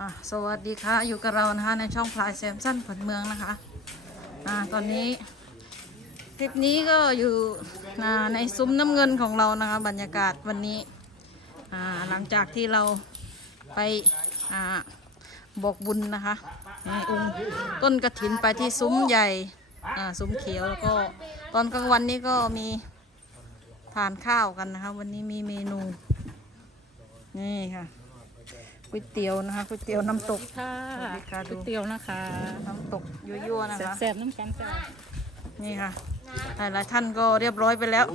อะสวัสดีค่ะ อยู่กับเรานะคะในช่องพลายแซมสั้นผันเมืองนะคะอ่าตอนนี้คลิปนี้ก็อยู่อ่าในซุ้มน้ำเงินของเรานะคะ บรรยากาศวันนี้อ่าหลังจากที่เราไปอ่าบอกบุญนะคะในองค์ต้นกระถินไปที่ซุ้มใหญ่อ่าซุ้มเขียวแล้วก็ตอนกลางวันนี้ก็มีทานข้าวกันนะคะ วันนี้มีเมนูนี่ค่ะ ก๋วยเตี๋ยวนะคะก๋วยเตี๋ยวน้ำตก ค่ะสวัสดีค่ะดู ก๋วยเตี๋ยวนะคะน้ำตกยั่วๆนะคะ แซ่บๆน้ำกันจ้านี่ค่ะหลายหลายๆท่านก็เรียบร้อยไปแล้ว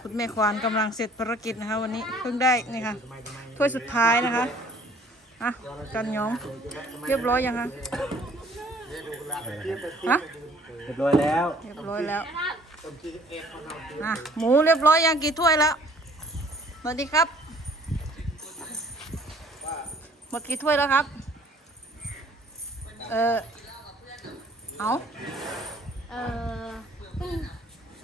คุณแม่ควานกำลังเสร็จภารกิจนะคะ วันนี้เพิ่งได้นี่ค่ะถ้วยสุดท้ายนะคะอะกันหยองเรียบร้อยยังคะฮะเรียบร้อยแล้วเรียบร้อยแล้วอะหมูเรียบร้อยยังกี่ถ้วยแล้วสวัสดีครับห มดกี่ถ้วยแล้วครับ เออเอาเออเพิ่ง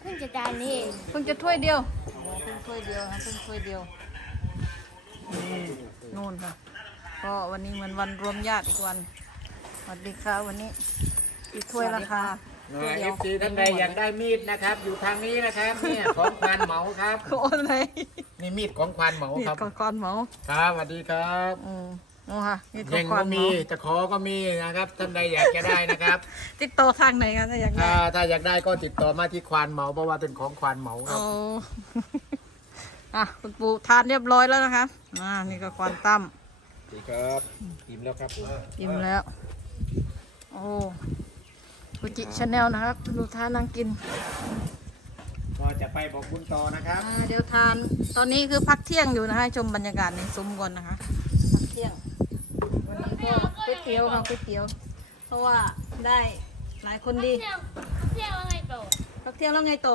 เพิ่งจะจานนี้เองเพิ่งจะถ้วยเดียวอ๋อเพิ่งถ้วยเดียวนะเพิ่งถ้วยเดียวนี่นู่นค่ะก็วันนี้เหมือนวันรวมญาติอีกวันสวัสดีค่ะวันนี้อีกถ้วยละค่ะเอฟซีท่านใดอยากได้มีดนะครับ อยู่ทางนี้นะครับเนี่ยของควานเหมาครับโอนเลยนี่มีดของควานเหมานี่ครับก่อนก่อนเหมาครับสวัสดีครับ อืมนู่นค่ะนี่ก่อเย่นงก่อก็นเหมีมาตะขอก็มีนะครับท่านใดอยากจะได้นะครับ ติดต่อทางไหนกันถ้าอยากได้ถ้าถ้าอยากได้ก็ติดต่อมาที่ควานเหมาเพราะว่าเป็นของควานเหมาครัโอ้บอะคุณปู่ทานเรียบร้อยแล้วนะคะอ่านี่ก็ควานตั้มดีครับอิ่มแล้วครับอิ่มแล้ว โอ้กุจิชาแนลนะครับดูท่านั่งกินก็จะไปบอกบุญต่อนะครับอ่าเดี๋ยวทานตอนนี้คือพักเที่ยงอยู่นะคะชมบรรยากาศในซุ้มก่อนนะคะพักเที่ยงวันนี้ ก็ก๋วยเตี๋ยวค่ะก๋วยเตี๋ยว เพราะว่าได้หลายคนดีเที่ยวเที่ยวว่าไงโตพักเที่ยงแล้วไงต่อ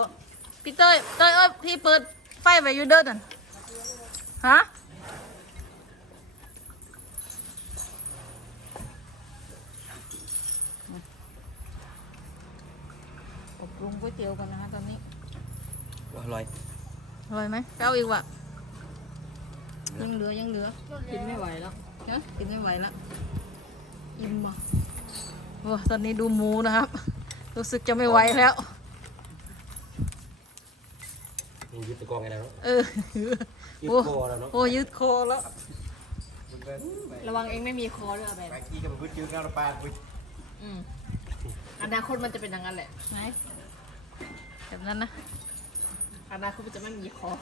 พี่เต้ยเต้ยเอ้ยพี่เปิดไฟไว้อยู่เด้อนั่นฮะอบปรุงก๋วยเตี๋ยวกันนะคะตอนนี้อร่อยอร่อยไหมเก้าอีกว่ะยังเหลือยังเหลือกินไม่ไหวแล้ว เนอะกินไม่ไหวละอิ่มอะโอ้ตอนนี้ดูหมูนะครับ รู้สึกจะไม่ไหวแล้วมียึดตะกองไงแล้วเออยึดโอ้คอแล้วเนาะโอ้ยืดคอแล้วระวังเองไม่มีคอด้วยอะแบนไปกี้กับพึ่งยืดแล้วปลาพึ่งอืมอนาคตมันจะเป็นอย่างนั้นแหละ ไหนแบบนั้นนะอนาคตมันจะไม่มีคอก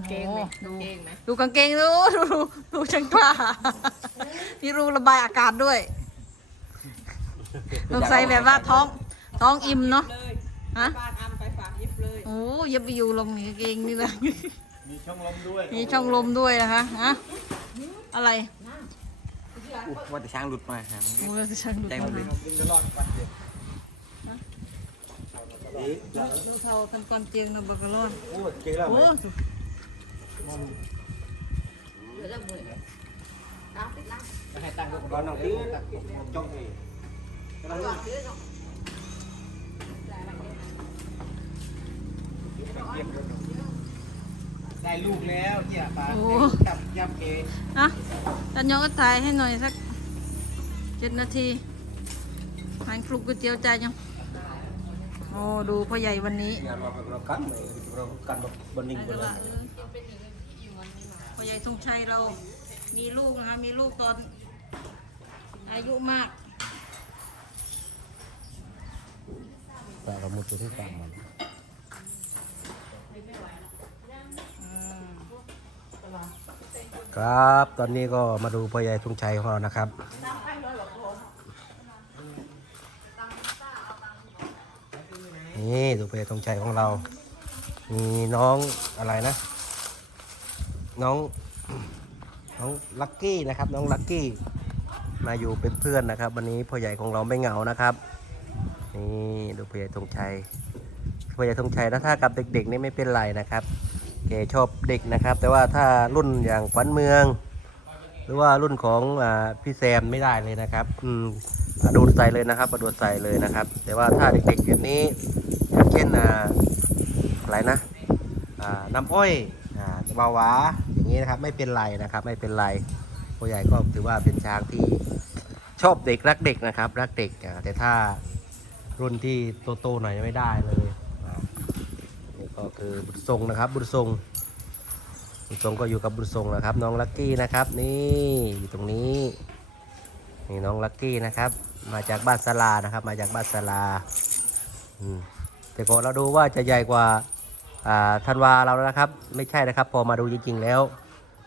างเกงไหมโอ้กางเกงไหมดูกางเกงดูดูดูดูช่างกล้ามีรูระบายอากาศด้วยต้องใส่แบบว่าท้องท้องอิ่มเนาะฮะบ้านอัมไปฝากยิบเลยโอ้อยับไปอยู่ลงนี่กางเกงนี่นะมีช่องลมด้วยมีช่องลมด้วยนะคะฮะอะไรว่าแต่ช้างหลุดมาหาโอ้ยช่างดูใจหมดเลยกินตลอดวันเด็ดดูเท่าทำก่อนเจียงนะบักกะลอนโอ้เจ๊แล้วโอ้ ให้ตั้งก่อนน้องติ้งจ้องนี่ได้ลูกแล้วเนี่ยปลาจับยำเกอะตันยองก็ถ่ายให้หน่อยสักเจ็ดนาทีทานคลุกก๋วยเตี๋ยวใจยังโอ้ดูพ่อใหญ่วันนี้งานเราเรากันเลยรากันแบบบนนิ่งบนเลย พ่อใหญ่ทรงชัยเรา มีลูกนะคะ มีลูกตอนอายุมากปลาเราหมดตัวที่สามมันครับ ตอนนี้ก็มาดูพ่อใหญ่ทุ่งชัยของเรานะครับ นี่ดูพ่อใหญ่ทุ่งชัยของเรา มีน้องอะไรนะ น้องน้องลักกี้นะครับ น้องลักกี้มาอยู่เป็นเพื่อนนะครับ วันนี้พ่อใหญ่ของเราไม่เหงานะครับ นี่ดูพ่อใหญ่ธงชัยพ่อใหญ่ธงชัยนะถ้ากับเด็กๆนี่ไม่เป็นไรนะครับแกชอบเด็กนะครับ แต่ว่าถ้ารุ่นอย่างขวัญเมือง หรือว่ารุ่นของอพี่แซมไม่ได้เลยนะครับ อืมกระโดดใส่เลยนะครับกระโดดใส่เลยนะครับ แต่ว่าถ้าเด็กๆแบบนี้อย่างเช่นอะไรนะน้ำอ้อย อ่าวาวาอย่างนี้นะครับ ไม่เป็นไรนะครับ ไม่เป็นไรพ่อใหญ่ก็ถือว่าเป็นช้างที่ชอบเด็กรักเด็กนะครับ รักเด็กแต่ถ้ารุ่นที่โตๆหน่อยไม่ได้เลยนี่ก็คือบุญทรงนะครับ บุญทรงบุญทรงก็อยู่กับบุญทรงนะครับ น้องลักกี้นะครับ นี่อยู่ตรงนี้นี่น้องลักกี้นะครับ มาจากบ้านสลานะครับ มาจากบ้านสลาแต่ก่อนเราดูว่าจะใหญ่กว่า ธันวาเราแล้วนะครับ ไม่ใช่นะครับ พอมาดูจริงๆแล้ว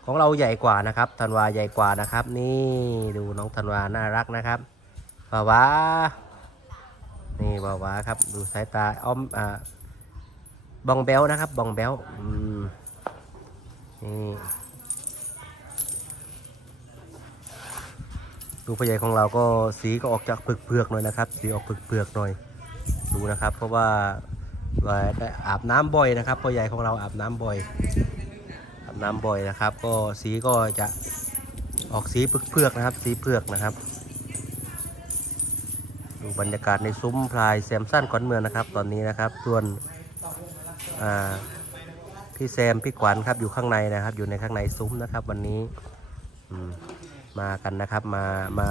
ของเราใหญ่กว่านะครับธันวาใหญ่กว่านะครับ นี่ดูน้องธันวาน่ารักนะครับบาวานี่บาวาครับ ดูสายตาอ้อมอ่าบองเบลนะครับบองเบลอืมนี่ดูพ่อใหญ่ของเราก็สีก็ออกจากเผือกๆหน่อยนะครับ สีออกเผือกๆหน่อย ดูนะครับ เพราะว่า ได้อาบน้ำบ่อยนะครับพ่อใหญ่ของเราอาบน้ำบ่อย อาบน้ำบ่อยนะครับ ก็สีก็จะออกสีเผือกนะครับ สีเผือกนะครับ ดูบรรยากาศในซุ้มพลายแซมสั้นขวัญเมืองนะครับ ตอนนี้นะครับส่วนพี่แซมพี่ขวัญครับอยู่ข้างในนะครับ อยู่ในข้างในซุ้มนะครับ วันนี้มมากันนะครับมามา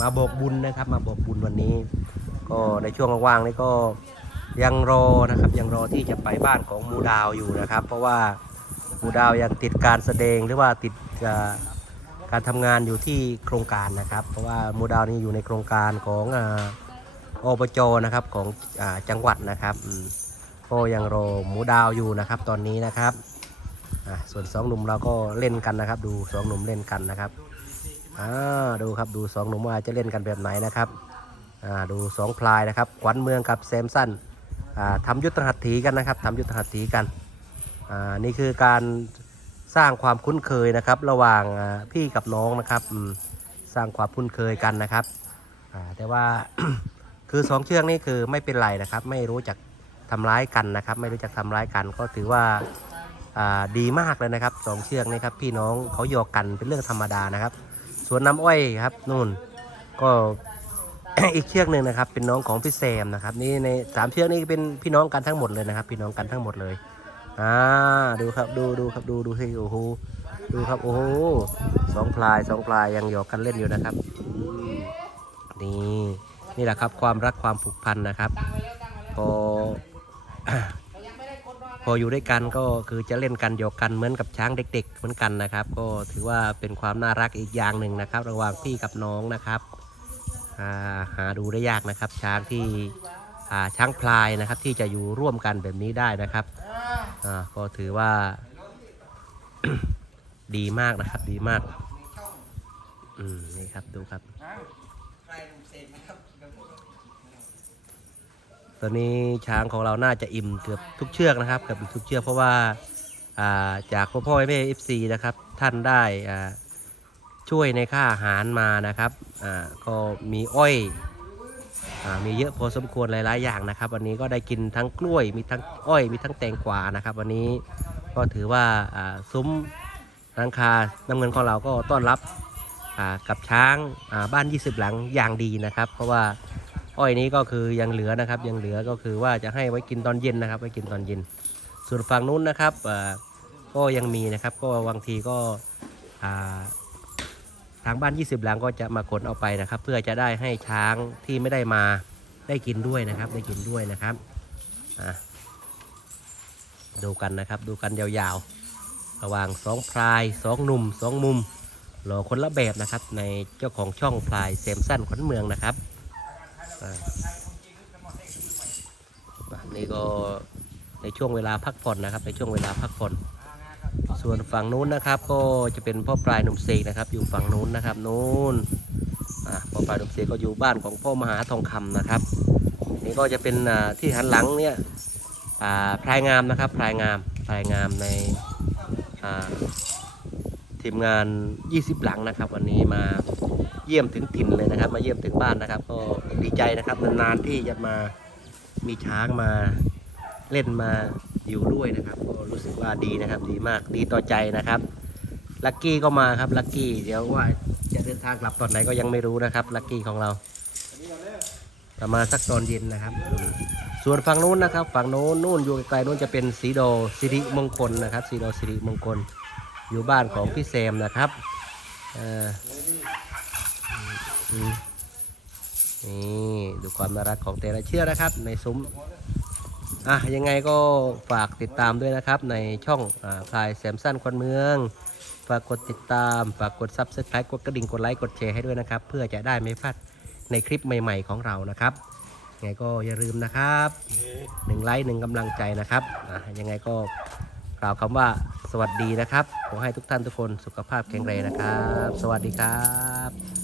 มาบอกบุญนะครับ มาบอกบุญวันนี้ ก็ในช่วงว่างๆนี่ก็ ยังรอนะครับยังรอที่จะไปบ้านของหมูดาวอยู่นะครับ เพราะว่าหมูดาวยังติดการแสดงหรือว่าติดการทำงานอยู่ที่โครงการนะครับ เพราะว่าหมูดาวนี่อยู่ในโครงการของอบจนะครับของอจังหวัดนะครับก็ยังรอหมูดาวอยู่นะครับตอนนี้นะครับส่วนสองหนุ่มเราก็เล่นกันนะครับ ดูสองหนุ่มเล่นกันนะครับอ่าดูครับดูสองหนุ่มว่าจะเล่นกันแบบไหนนะครับอ่าดูสองพลายนะครับขวัญเมืองกับแซมสัน อ่าทำยุทธหัตถีกันนะครับทำยุทธหัตถีกันนี่คือการสร้างความคุ้นเคยนะครับ ระหว่างพี่กับน้องนะครับสร้างความคุ้นเคยกันนะครับแต่ว่าคือสองเชือกนี่คือไม่เป็นไรนะครับ ไม่รู้จักทำร้ายกันนะครับ ไม่รู้จักทำร้ายกันก็ถือว่าดีมากเลยนะครับสองเชือกนี่ครับพี่น้องเขาหยอกกันเป็นเรื่องธรรมดานะครับ สวนน้ำอ้อยครับนู่นก็ อีกเชือกหนึ่งนะครับ เป็นน้องของพี่แซมนะครับ นี่ในสามเชือกนี้เป็นพี่น้องกันทั้งหมดเลยนะครับ พี่น้องกันทั้งหมดเลยอ่าดูครับดูดูครับดูดูให้โอ้โหดูครับโอ้โหสองพลายสองพลายยังหยอกกันเล่นอยู่นะครับนี่นี่แหละครับความรักความผูกพันนะครับพอพออยู่ด้วยกันก็คือจะเล่นกันหยอกกันเหมือนกับช้างเด็ก ๆ เหมือนกันนะครับ ก็ถือว่าเป็นความน่ารักอีกอย่างหนึ่งนะครับ ระหว่างพี่กับน้องนะครับ หาดูได้ยากนะครับ ช้างที่ช้างพลายนะครับที่จะอยู่ร่วมกันแบบนี้ได้นะครับก็ถือว่าดีมากนะครับดีมากอืมนี่ครับดูครับตอนนี้ช้างของเราน่าจะอิ่มเกือบทุกเชือกนะครับเกือบทุกเชือกเพราะว่าอ่าจากพ่อพ่อแม่เอฟซีนะครับท่านได้อ่า ช่วยในค่าอาหารมานะครับอ่าก็มีอ้อยอามีเยอะพอสมควรหลายๆอย่างนะครับ วันนี้ก็ได้กินทั้งกล้วยมีทั้งอ้อยมีทั้งแตงกวานะครับ วันนี้ก็ถือว่าอ่าซุ้มรังคาน้ำเงินของเราก็ต้อนรับอ่ากับช้างอ่าบ้าน 20 หลังอย่างดีนะครับ เพราะว่าอ้อยนี้ก็คือยังเหลือนะครับ ยังเหลือก็คือว่าจะให้ไว้กินตอนเย็นนะครับ ไว้กินตอนเย็น ส่วนฝั่งนู้นนะครับอ่าก็ยังมีนะครับ ก็บางทีก็อ่า ทางบ้าน 20 หลังก็จะมาขนเอาไปนะครับ เพื่อจะได้ให้ช้างที่ไม่ได้มาได้กินด้วยนะครับ ได้กินด้วยนะครับดูกันนะครับ ดูกันยาวๆ ระหว่างสองพลายสองหนุ่มสองมุมหล่อคนละแบบนะครับ ในเจ้าของช่องพลายเซมสั้นขวัญเมืองนะครับนี่ก็ในช่วงเวลาพักผ่อนนะครับในช่วงเวลาพักผ่อน ส่วนฝั่งนู้นนะครับ ก็จะเป็นพ่อปลายหนุ่มเสกนะครับ อยู่ฝั่งนู้นนะครับนู้นพ่อปลายหนุ่มเสกก็อยู่บ้านของพ่อมหาทองคำนะครับ นี่ก็จะเป็นที่หันหลังเนี่ยพลายงามนะครับพลายงามพลายงามในทีมงาน 20 หลังนะครับ วันนี้มาเยี่ยมถึงถิ่นเลยนะครับ มาเยี่ยมถึงบ้านนะครับ ก็ดีใจนะครับนานๆที่จะมามีช้างมาเล่นมา อยู่ด้วยนะครับ ก็รู้สึกว่าดีนะครับ ดีมากดีต่อใจนะครับลักกี้ก็มาครับลักกี้เดี๋ยวว่าจะเดินทางกลับตอนไหนก็ยังไม่รู้นะครับลักกี้ของเราประมาณสักตอนเย็นนะครับ ส่วนฝั่งนู้นนะครับ ฝั่งโน้นนู่นอยู่ไกลๆนู้นจะเป็นสีโดสิริมงคลนะครับสีโดสิริมงคล อยู่บ้านของพี่แซมนะครับนี่ดูความน่ารักของแต่ละเชือกนะครับ ในซุ้ม อะยังไงก็ฝากติดตามด้วยนะครับ ในช่องอพลายแซมสันคนเมือง ฝากกดติดตาม ฝากกด subscribe กดกระดิ่งกดไลค์กดแชร์ให้ด้วยนะครับ เพื่อจะได้ไม่พลาดในคลิปใหม่ๆของเรานะครับยังไงก็อย่าลืมนะครับหนึ่งไลค์หนึ่งกำลังใจนะครับอะยังไงก็กล่าวคำว่าสวัสดีนะครับขอให้ทุกท่านทุกคนสุขภาพแข็งแรงนะครับ สวัสดีครับ